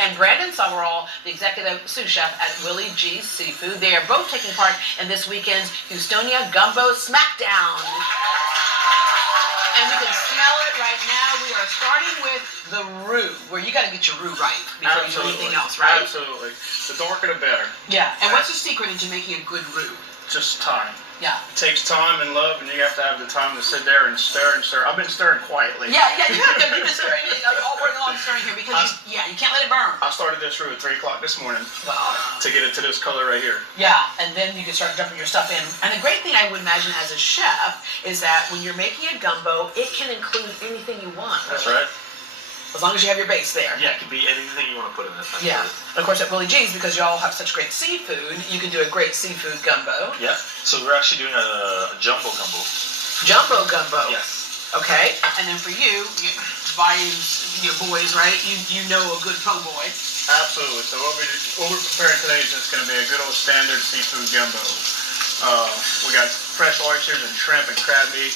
and Brandon Summerall, the executive sous chef at Willie G's Seafood. They are both taking part in this weekend's Houstonia Gumbo Smackdown. And we can smell it right now. We are starting with the roux, where you got to get your roux right before you do anything else, right? Absolutely. The darker the better. Yeah. And what's the secret into making a good roux? Just time. Yeah. It takes time and love, and you have to have the time to sit there and stir and stir. I've been stirring quietly. Yeah, you have to. You've been stirring it all morning long, stirring here because you can't let it burn. I started this roux at 3 o'clock this morning. Wow. To get it to this color right here. Yeah, and then you can start dumping your stuff in. And the great thing I would imagine as a chef is that when you're making a gumbo, it can include anything you want. That's right. As long as you have your base there. Yeah, it can be anything you want to put in it. Yeah. And of course at Willie G's, because y'all have such great seafood, you can do a great seafood gumbo. Yeah. So we're actually doing a jumbo gumbo. Jumbo gumbo. Yes. Okay. And then for you volumes, your boys, right? You know a good po' boy. Absolutely. So what we're preparing today is just going to be a good old standard seafood gumbo. We got fresh oysters and shrimp and crab meat.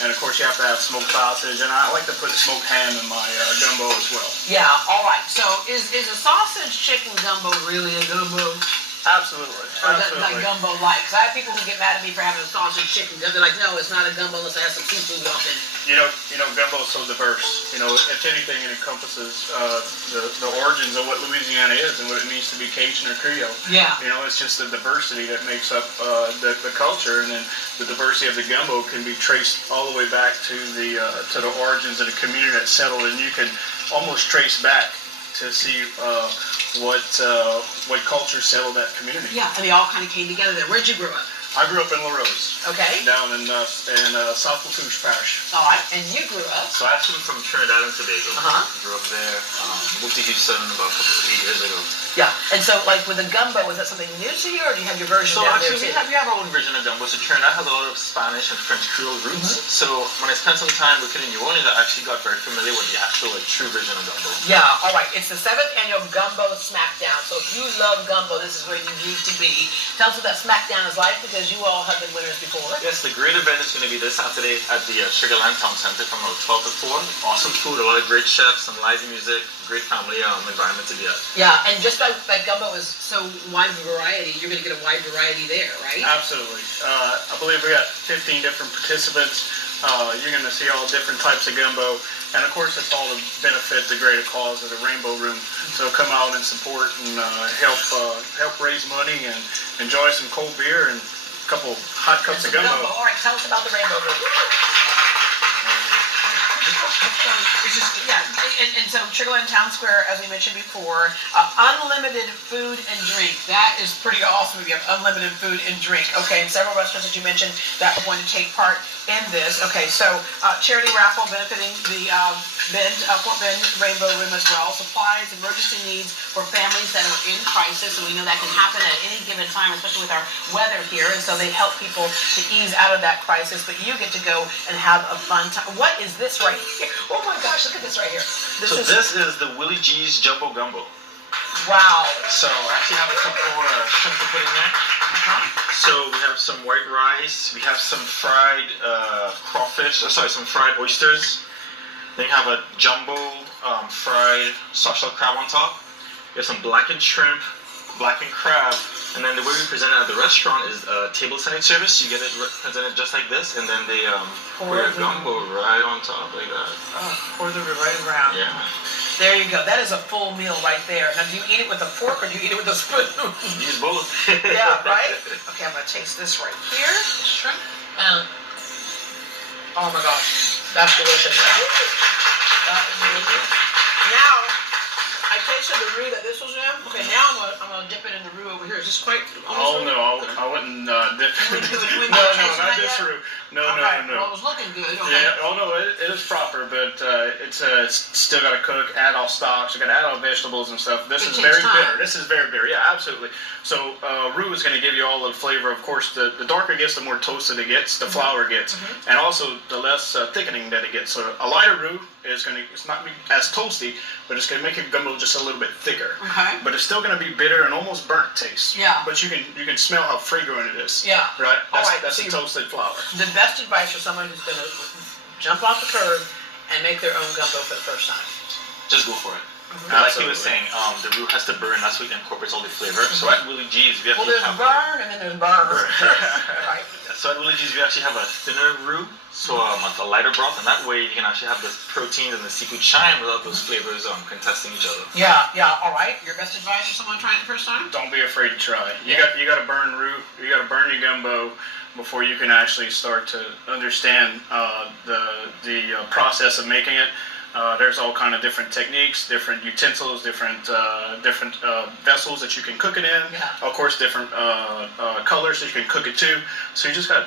And of course you have to have smoked sausage, and I like to put smoked ham in my gumbo as well. Yeah, all right. So is a sausage chicken gumbo really a gumbo? Absolutely. Or like gumbo like? Because I have people who get mad at me for having a sausage chicken. They're like, no, it's not a gumbo unless it has some seafood off in it. You know, gumbo is so diverse. You know, if anything, it encompasses the origins of what Louisiana is and what it means to be Cajun or Creole. Yeah. You know, it's just the diversity that makes up the culture, and then the diversity of the gumbo can be traced all the way back to the origins of the community that settled, and you can almost trace back to see what culture settled that community. Yeah, and they all kind of came together there. Where'd you grow up? I grew up in La Rose. Okay. Down in South Lafourche Parish. All right, and you grew up? So I actually from Trinidad and Tobago. Grew up there. Moved to Houston about 8 years ago. Yeah, and so like with the gumbo, was that something new to you, or do you have your version So down actually there too? we have our own version of gumbo. So Trinidad has a lot of Spanish and French Creole roots. So when I spent some time working in New Orleans, I actually got very familiar with the actual true version of gumbo. Yeah, all right. It's the 7th annual Gumbo Smackdown. So if you love gumbo, this is where you need to be. Tell us what that Smackdown is like, because you all have been winners before. Yes, the great event is going to be this Saturday at the Sugarland Town Center from 12 to 4. Awesome food, a lot of great chefs, some live music, great family environment to be at. Yeah, and just like gumbo is so wide variety, you're going to get a wide variety there, right? Absolutely. I believe we got 15 different participants. You're going to see all different types of gumbo. And of course, it's all to benefit the greater cause of the Rainbow Room. So come out and support and help raise money and enjoy some cold beer and a couple hot cups of gumbo. All right, tell us about the Rainbow Room. So Sugarland Town Square, as we mentioned before, unlimited food and drink. That is pretty awesome if you have unlimited food and drink. Okay, and several restaurants that you mentioned that are going to take part in this. Okay, so charity raffle benefiting the Fort Bend Rainbow Room as well. Supplies, emergency needs for families that are in crisis, and we know that can happen at any given time, especially with our weather here. And so they help people to ease out of that crisis. But you get to go and have a fun time. What is this right here? Oh my gosh, look at this right here. This is the Willie G's Jumbo Gumbo. Wow. So I actually have a couple shrimp to put in there. So we have some white rice, we have some fried some fried oysters. Then you have a jumbo fried soft shell crab on top. We have some blackened shrimp, blackened crab, and then the way we present it at the restaurant is tableside service. You get it presented just like this, and then they pour your gumbo right on top like that. Oh, pour the right around. Yeah. There you go. That is a full meal right there. Now, do you eat it with a fork or do you eat it with a spoon? Use both. Yeah, right? Okay, I'm going to taste this right here. Shrimp. And, oh my gosh, that's delicious. That is really good. Now, I tasted the roux that this was in. Okay, now I'm gonna dip it in the roux over here. Is this quite? Oh no, I wouldn't dip it. No, not this roux. No. Well, it was looking good. Okay. Yeah. Oh no, it is proper, but it's still got to cook. Add all stocks. You got to add all vegetables and stuff. This is very bitter. This is very bitter. Yeah, absolutely. So roux is going to give you all the flavor. Of course, the darker it gets, the more toasted it gets. The flour gets, and also the less thickening that it gets. So a lighter roux is it's not as toasty, but it's going to make your gumbo just a little bit thicker. Okay. But it's still going to be bitter and almost burnt taste. Yeah. But you can smell how fragrant it is. Yeah. Right. That's So the toasted flour. The best advice for someone who's going to jump off the curb and make their own gumbo for the first time. Just go for it. Like he was saying, the roux has to burn. That's what incorporates all the flavor. So at Willie G's, we actually there's have burn and then there's burn. Right. So at Willie G's, we actually have a thinner roux, so a lighter broth, and that way you can actually have the proteins and the seafood shine without those flavors contesting each other. Yeah. All right. Your best advice for someone trying it the first time? Don't be afraid to try. You got to burn roux. You got to burn your gumbo before you can actually start to understand the process of making it. There's all kind of different techniques, different utensils, different vessels that you can cook it in. Yeah. Of course, different colors that you can cook it to. So you just got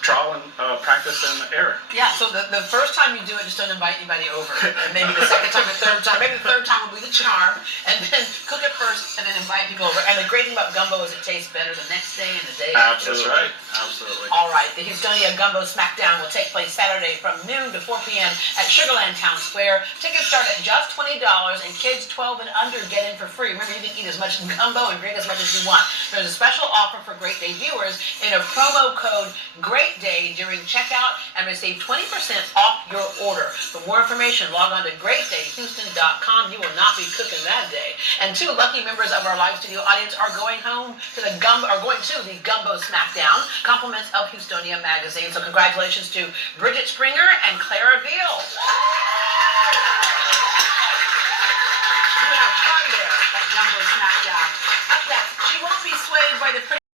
trial and practice and error. Yeah. So the first time you do it, just don't invite anybody over. And maybe the second time, the third time, maybe the third time will be the charm. And then cook it first, and then invite people over. And the great thing about gumbo is it tastes better the next day and the day after. Absolutely. That's right. Absolutely. All right. The Houstonia Gumbo Smackdown will take place Saturday from noon to 4 p.m. at Sugarland Town Square. Tickets start at just $20, and kids 12 and under get in for free. Remember, you can eat as much gumbo and drink as much as you want. There's a special offer for Great Day viewers in a promo code GREATDAY during checkout and receive 20% off your order. For more information, log on to greatdayhouston.com. You will not be cooking that day. And 2 lucky members of our live studio audience are going to the Gumbo Smackdown, compliments of Houstonia magazine. So congratulations to Bridget Springer and Clara V.